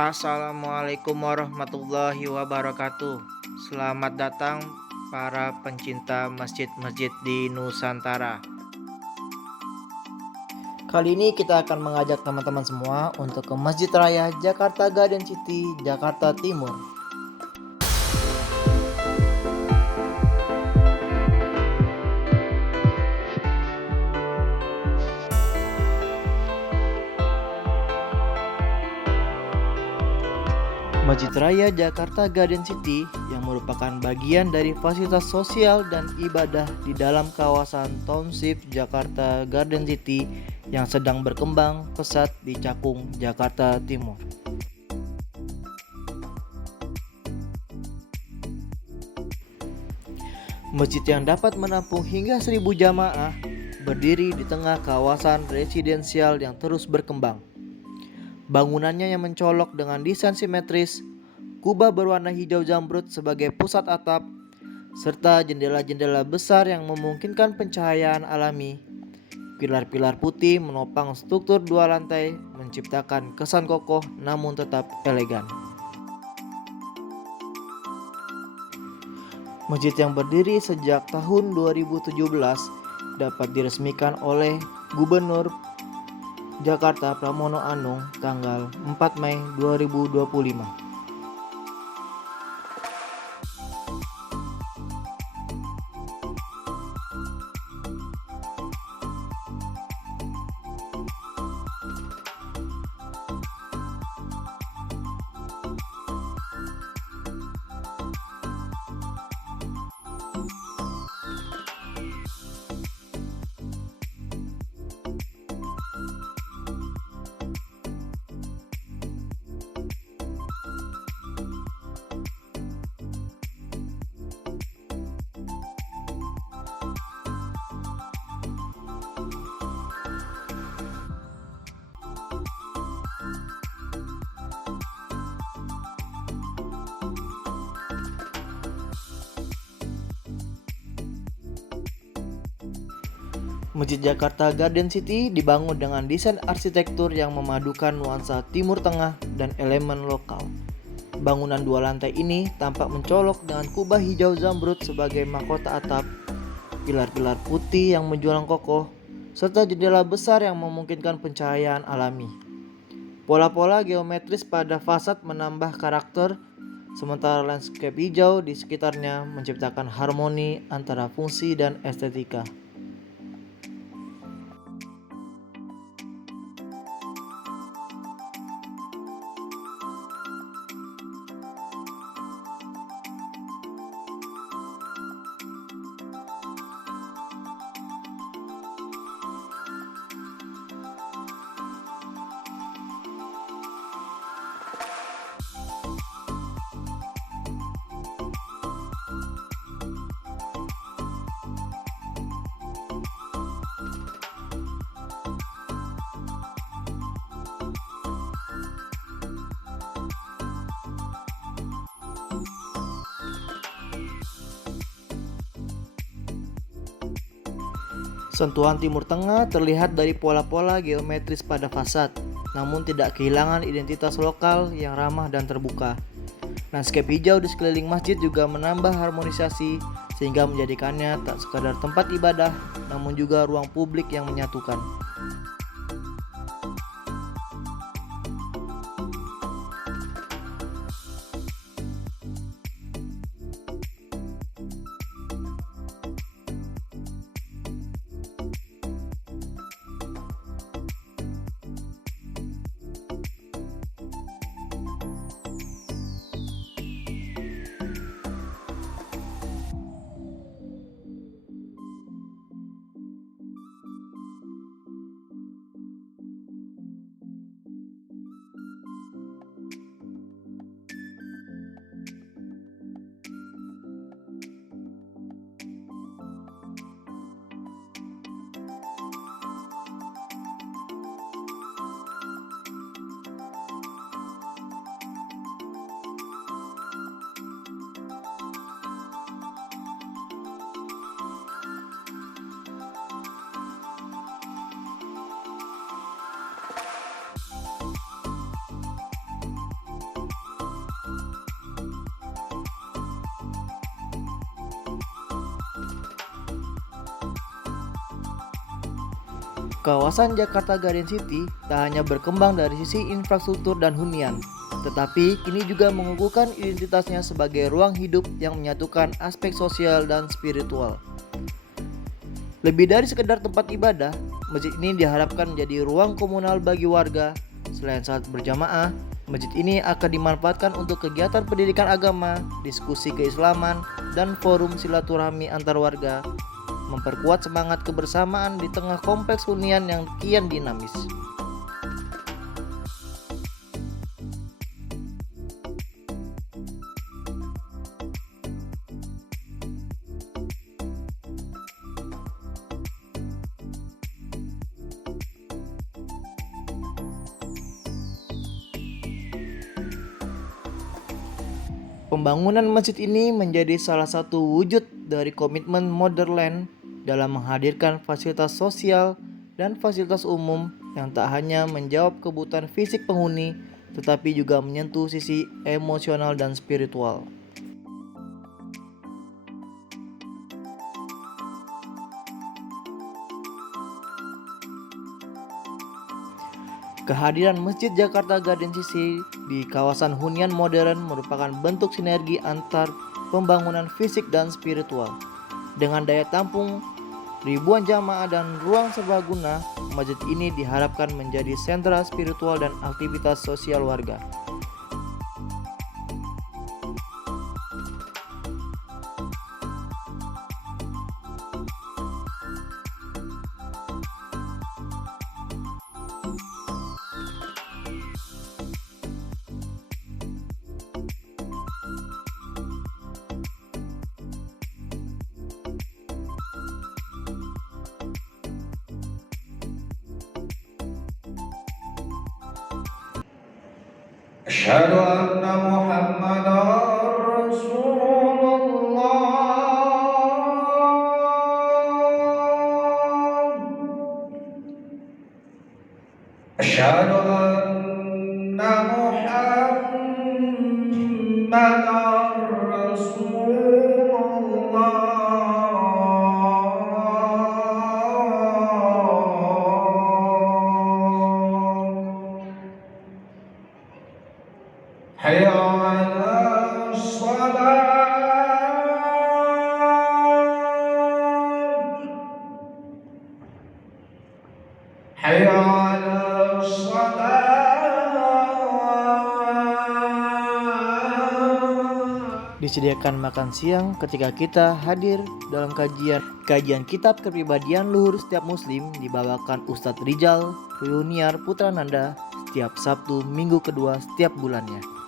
Assalamualaikum warahmatullahi wabarakatuh. Selamat datang para pencinta masjid-masjid di Nusantara. Kali ini kita akan mengajak teman-teman semua untuk ke Masjid Raya Jakarta Garden City, Jakarta Timur. Masjid Raya Jakarta Garden City yang merupakan bagian dari fasilitas sosial dan ibadah di dalam kawasan Township Jakarta Garden City yang sedang berkembang pesat di Cakung, Jakarta Timur. Masjid yang dapat menampung hingga 1.000 jamaah berdiri di tengah kawasan residensial yang terus berkembang. Bangunannya yang mencolok dengan desain simetris, kubah berwarna hijau zamrud sebagai pusat atap, serta jendela-jendela besar yang memungkinkan pencahayaan alami. Pilar-pilar putih menopang struktur 2 lantai menciptakan kesan kokoh namun tetap elegan. Masjid yang berdiri sejak tahun 2017 dapat diresmikan oleh Gubernur Jakarta Pramono Anung tanggal 4 Mei 2025. Masjid Jakarta Garden City dibangun dengan desain arsitektur yang memadukan nuansa Timur Tengah dan elemen lokal. Bangunan 2 lantai ini tampak mencolok dengan kubah hijau zamrud sebagai mahkota atap, pilar-pilar putih yang menjulang kokoh, serta jendela besar yang memungkinkan pencahayaan alami. Pola-pola geometris pada fasad menambah karakter, sementara landscape hijau di sekitarnya menciptakan harmoni antara fungsi dan estetika. Sentuhan Timur Tengah terlihat dari pola-pola geometris pada fasad, namun tidak kehilangan identitas lokal yang ramah dan terbuka. Landscape hijau di sekeliling masjid juga menambah harmonisasi sehingga menjadikannya tak sekadar tempat ibadah, namun juga ruang publik yang menyatukan. Kawasan Jakarta Garden City tak hanya berkembang dari sisi infrastruktur dan hunian, tetapi kini juga mengukuhkan identitasnya sebagai ruang hidup yang menyatukan aspek sosial dan spiritual. Lebih dari sekedar tempat ibadah, masjid ini diharapkan menjadi ruang komunal bagi warga. Selain saat berjamaah, masjid ini akan dimanfaatkan untuk kegiatan pendidikan agama, diskusi keislaman, dan forum silaturahmi antar warga, memperkuat semangat kebersamaan di tengah kompleks hunian yang kian dinamis. Pembangunan masjid ini menjadi salah satu wujud dari komitmen Motherland dalam menghadirkan fasilitas sosial dan fasilitas umum yang tak hanya menjawab kebutuhan fisik penghuni, tetapi juga menyentuh sisi emosional dan spiritual. Kehadiran Masjid Jakarta Garden City di kawasan hunian modern merupakan bentuk sinergi antar pembangunan fisik dan spiritual. Dengan daya tampung ribuan jamaah dan ruang serbaguna, masjid ini diharapkan menjadi sentra spiritual dan aktivitas sosial warga. أشهد أن محمدا رسول الله أشهد أن محمدا رسول الله حي على الصلاة حي على الصلاة. Disediakan makan siang ketika kita hadir dalam kajian kitab kepribadian luhur setiap muslim dibawakan Ustadz Rijal Reuniar Putrananda setiap Sabtu minggu kedua setiap bulannya.